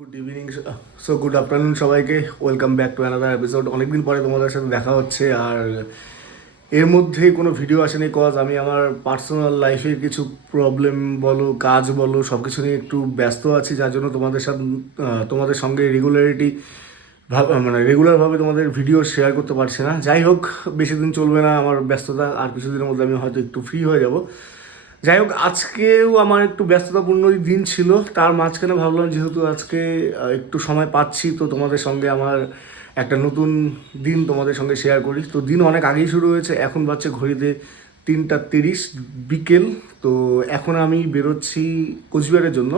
Good evening, good afternoon সবাইকে। Welcome back to another episode. অনেকদিন পরে তোমাদের সাথে দেখা হচ্ছে, আর এর মধ্যেই কোনো ভিডিও আসেনি কজ আমি আমার পার্সোনাল লাইফের কিছু প্রবলেম বলো, কাজ বলো, সব কিছু নিয়ে একটু ব্যস্ত আছি, যার জন্য তোমাদের সাথে তোমাদের সঙ্গে রেগুলারভাবে তোমাদের ভিডিও শেয়ার করতে পারছি না। যাই হোক, বেশি দিন চলবে না আমার ব্যস্ততা, আর কিছুদিনের মধ্যে আমি হয়তো একটু ফ্রি হয়ে যাব। যাই হোক, আজকেও আমার একটু ব্যস্ততাপূর্ণ দিন ছিল, তার মাঝখানে ভাবলাম যেহেতু আজকে একটু সময় পাচ্ছি, তো তোমাদের সঙ্গে আমার একটা নতুন দিন তোমাদের সঙ্গে শেয়ার করি। তো দিন অনেক আগেই শুরু হয়েছে, এখন বাজছে ঘড়িতে 3:30 বিকেল। তো এখন আমি বেরোচ্ছি কোচবিহারের জন্য,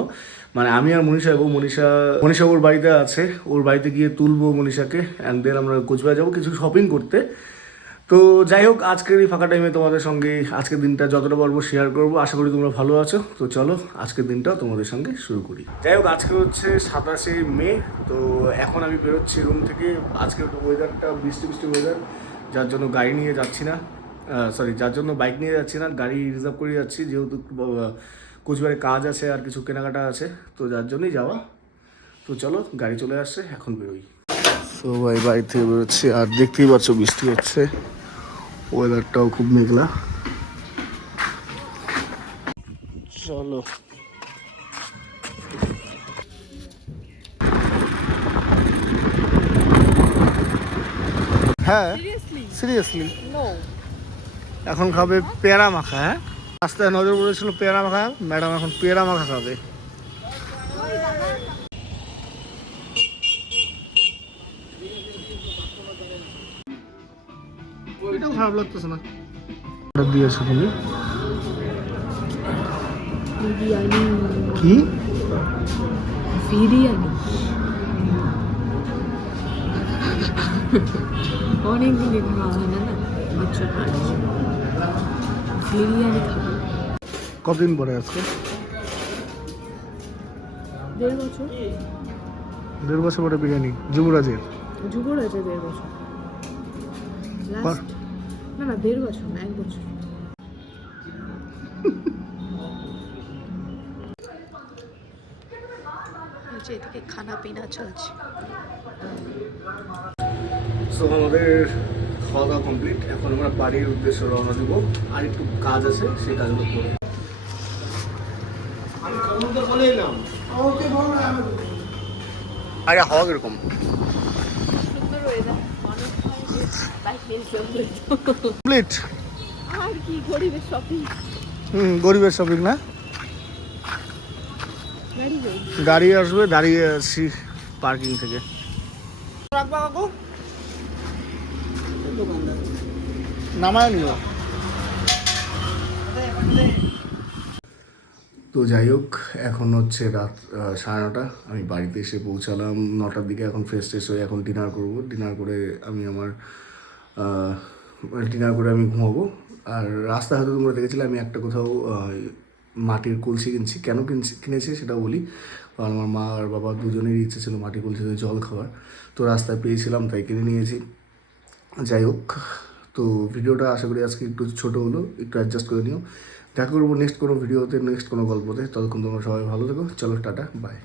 মানে আমি আর মনীষা, এবং মনীষা মনীষা ওর বাড়িতে আছে, ওর বাড়িতে গিয়ে তুলবো মনীষাকে, অ্যান্ড দেন আমরা কোচবিহার যাবো কিছু শপিং করতে। তো যাই হোক, আজকের এই ফাঁকা টাইমে তোমাদের সঙ্গে আজকের দিনটা যতটা পারবো শেয়ার করবো। আশা করি তোমরা ভালো আছো। তো চলো আজকের দিনটাও তোমাদের সঙ্গে শুরু করি। যাই হোক, আজকে হচ্ছে 27শে মে। তো এখন আমি বেরোচ্ছি রুম থেকে। আজকের ওয়েদারটা বৃষ্টি বৃষ্টি ওয়েদার, যার জন্য গাড়ি নিয়ে যাচ্ছি না, যার জন্য বাইক নিয়ে যাচ্ছি না, গাড়ি রিজার্ভ করে যাচ্ছি, যেহেতু কোচবিহারে কাজ আছে আর কিছু কেনাকাটা আছে, তো যার জন্যই যাওয়া। তো চলো, গাড়ি চলে আসছে, এখন বেরোই। তো ভাই বাড়ি থেকে বেরোচ্ছি, আর দেখতেই পাচ্ছ বৃষ্টি হচ্ছে, ওয়েদারটাও খুব মেঘলা। চলো, হ্যাঁ সিরিয়াসলি এখন খাবে পেয়ারা মাখা। হ্যাঁ, রাস্তায় নজর পড়েছিল পেয়ারা মাখা, ম্যাডাম এখন পেয়ারা মাখা খাবে। এটাও খারাপ লাগতেছে না। অর্ডার দিয়েছো তুমি বিরিয়ানি। কি? বিরিয়ানি অনেক দিন খাওয়া হয় না, আচ্ছা বিরিয়ানি খাবো। কতদিন পরে আজকে? 1.5 বছর। 1.5 বছর পরে বিরিয়ানি? যুবরাজের? যুবরাজের 1.5 বছর লাস্ট। না 1.5 বছর না, 1 বছর। এদিকে খানা পিনা চলছে। সো আমাদের খাওয়া দাওয়া কমপ্লিট, এখন আমরা বাড়ির উদ্দেশ্যে রওনা দেবো। আর একটু কাজ আছে, সেই কাজগুলো করে আরে হাওয়া কিরকম? সুন্দর ওয়েদার, মনে হয় যে বাইক নিয়ে কমপ্লিট। আর কি গরিবের শপিং। গরিবের শপিং না, গাড়ি আসবে, দাঁড়িয়ে আছি পার্কিং থেকে। নামায় নিও। তো যাই হোক, এখন হচ্ছে রাত 9:30। আমি বাড়িতে এসে পৌঁছালাম 9টার দিকে। এখন ফ্রেশ ট্রেশ হয়ে এখন ডিনার করবো। ডিনার করে আমি ঘুমাবো। আর রাস্তা হয়তো তোমরা দেখেছিলে, আমি একটা কোথাও মাটির কলসি কিনছি। কেন কিনেছি সেটাও বলি। কারণ আমার মা আর বাবা দুজনেরই ইচ্ছে ছিল মাটির কলসিতে জল খাওয়ার, তো রাস্তায় পেয়েছিলাম তাই কিনে নিয়েছি। যাই হোক, তো ভিডিওটা আশা করি আজকে একটু ছোটো হলো, একটু অ্যাডজাস্ট করে নিও। দেখা করবো নেক্সট কোনো ভিডিওতে, নেক্সট কোনো গল্পতে। ততক্ষণ তোমরা সবাই ভালো থেকো। চলো, টাটা, বাই।